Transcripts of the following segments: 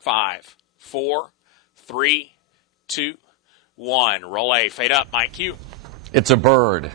5, 4, 3, 2, 1. Roll A. Fade up. Mike Q. It's a bird.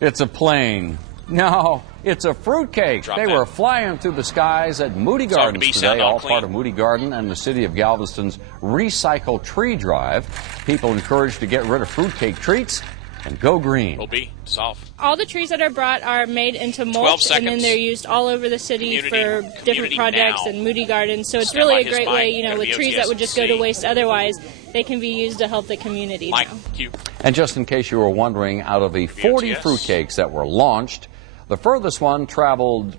It's a plane. No, it's a fruitcake. They were flying through the skies at Moody Gardens today, all part of Moody Garden and the city of Galveston's Recycle Tree Drive. People encouraged to get rid of fruitcake treats and go green. Roll B. Solve. All the trees that are brought are made into mulch, and then they're used all over the city for different projects and Moody Gardens. So it's really a great way, you know, with trees that would just go to waste otherwise, they can be used to help the community now. And just in case you were wondering, out of the 40 fruitcakes that were launched, the furthest one traveled,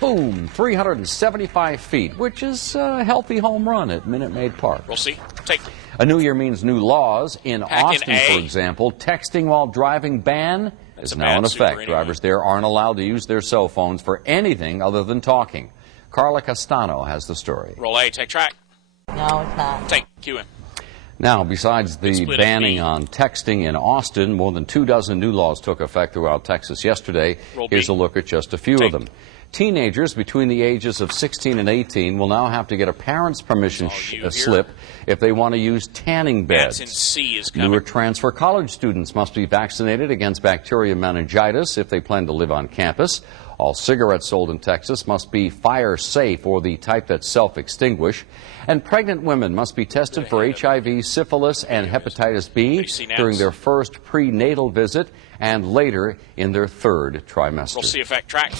boom, 375 feet, which is a healthy home run at Minute Maid Park. We'll see. Take. A new year means new laws. In Austin, for example, texting while driving ban is now in effect. Drivers there aren't allowed to use their cell phones for anything other than talking. Carla Castano has the story. Roll A. Take track. No, it's not. Take. Q in. Now, besides the banning on texting in Austin, more than 24 new laws took effect throughout Texas yesterday. Here's a look at just a few of them. Teenagers between the ages of 16 and 18 will now have to get a parent's permission slip if they want to use tanning beds. Newer transfer college students must be vaccinated against bacterial meningitis if they plan to live on campus. All cigarettes sold in Texas must be fire safe, or the type that self-extinguish. And pregnant women must be tested for HIV, syphilis, and hepatitis B during their first prenatal visit and later in their third trimester. We'll see effect track.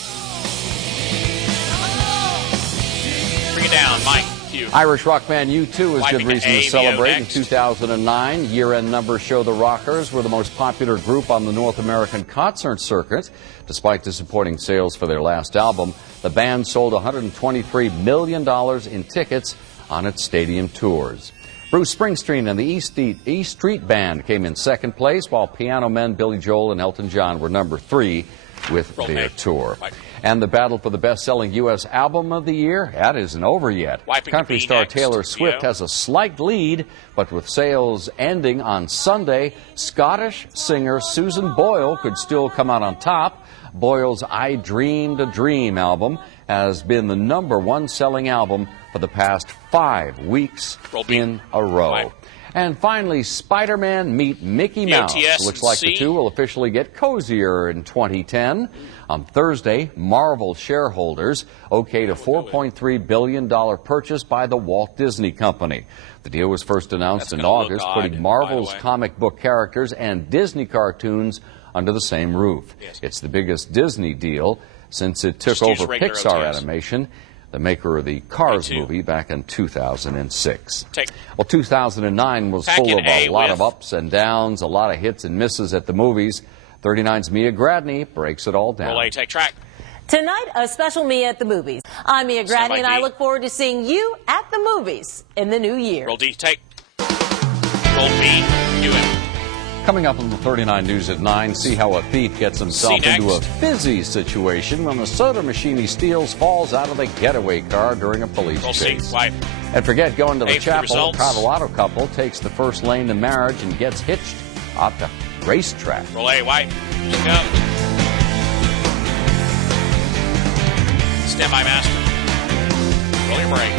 Bring it down, Mike. Q. Irish rock band U2 has good reason to celebrate. In 2009, year-end numbers show the Rockers were the most popular group on the North American concert circuit. Despite disappointing sales for their last album, the band sold $123 million in tickets on its stadium tours. Bruce Springsteen and the E Street Band came in second place, while Piano Men Billy Joel and Elton John were number 3 with their tour. And the battle for the best-selling U.S. album of the year, that isn't over yet. Country star Taylor Swift has a slight lead, but with sales ending on Sunday, Scottish singer Susan Boyle could still come out on top. Boyle's I Dreamed a Dream album has been the #1 selling album for the past 5 weeks in a row. And finally, Spider-Man meet Mickey Mouse. Looks like the two will officially get cozier in 2010. On Thursday, Marvel shareholders okayed a $4.3 billion purchase by the Walt Disney Company. The deal was first announced in August, putting Marvel's comic book characters and Disney cartoons under the same roof. It's the biggest Disney deal since it took over Pixar Animation, the maker of the Cars movie, back in 2006. Well, 2009 was full of a lot of ups and downs, a lot of hits and misses at the movies. 39's Mia Gradney breaks it all down. Roll A, take track. Tonight, a special Mia at the movies. I'm Mia Gradney, and I look forward to seeing you at the movies in the new year. Roll D, take. Roll B, Q in. Coming up on the 39 News at 9, see how a thief gets himself into a busy situation when the soda machine he steals falls out of the getaway car during a police chase. And forget going to the chapel. A Colorado couple takes the first lane to marriage and gets hitched at the racetrack. Roll A, white. Go. Stand by, master. Roll your brake.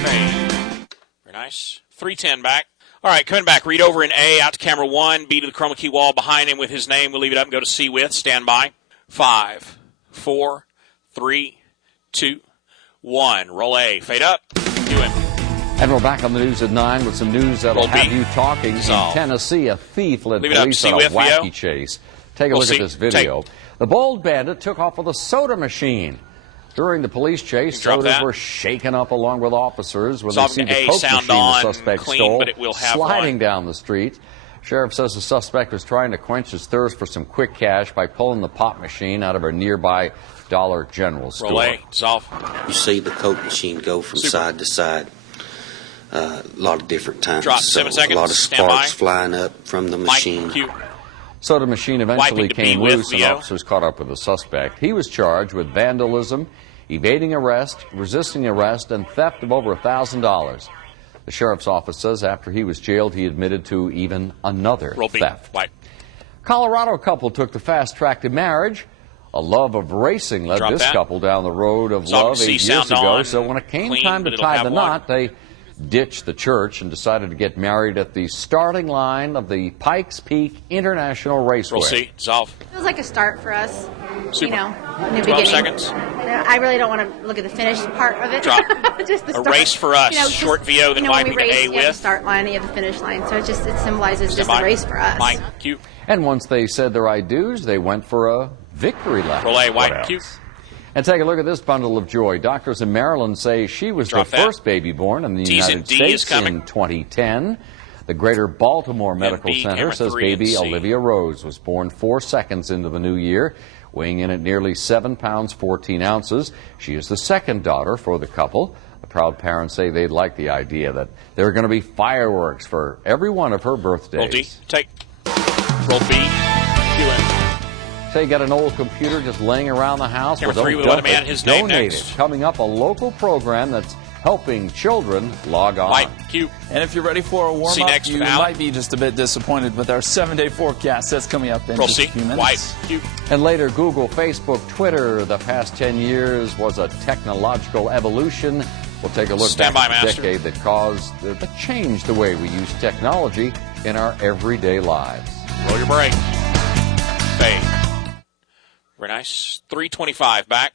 Okay. Very nice. 310 back. All right, coming back, read over in A, out to camera 1, B to the chroma key wall behind him with his name. We'll leave it up and go to C with. Stand by. 5, 4, 3, 2, 1. Roll A. Fade up. Q in. And we're back on the news at 9 with some news that'll have you talking. In Tennessee, a thief led police on a wacky chase. Take a look at this video. The bold bandit took off with a soda machine. During the police chase, sodas were shaken up along with officers when they see the Coke machine the suspect stole sliding down the street. Sheriff says the suspect was trying to quench his thirst for some quick cash by pulling the pop machine out of a nearby Dollar General store. Roll A, solve. You see the Coke machine go from side to side a lot of different times. Drop 7 seconds. A lot of sparks flying up from the machine. Soda machine eventually came loose and officers caught up with the suspect. He was charged with vandalism, evading arrest, resisting arrest, and theft of over $1,000. The sheriff's office says after he was jailed, he admitted to even another theft. Colorado couple took the fast track to marriage. A love of racing led this couple down the road of love 8 years ago. So when it came time to tie the knot, they ditched the church and decided to get married at the starting line of the Pikes Peak International Raceway. We'll see. Dissolve. It was like a start for us. Super. You know, in the 12 beginning. seconds. I really don't want to look at the finish part of it. Drop. Just the a start. race for us. You know, short VO, then wiping to A with. You have the start line, you have the finish line. So it symbolizes just the race for us. Mike, cute. And once they said their I do's, they went for a victory lap. Roll A, white, cute. And take a look at this bundle of joy. Doctors in Maryland say she was the first baby born in the United States in 2010. The Greater Baltimore Medical Center says baby Olivia Rose was born 4 seconds into the new year, weighing in at nearly 7 pounds 14 ounces. She is the second daughter for the couple. The proud parents say they'd like the idea that there are going to be fireworks for every one of her birthdays. Roll D. Take. Roll B. Q-in. Say you got an old computer just laying around the house. Camera 3, we'll let him add his name donate next. it. Coming up, a local program that's helping children log on. White, cute. And if you're ready for a warm-up, you might be just a bit disappointed with our 7-day forecast. That's coming up in just a few minutes. White, cute. And later, Google, Facebook, Twitter. The past 10 years was a technological evolution. We'll take a look back at the decade that changed the way we use technology in our everyday lives. Roll your brake. Fade. Very nice. 325 back.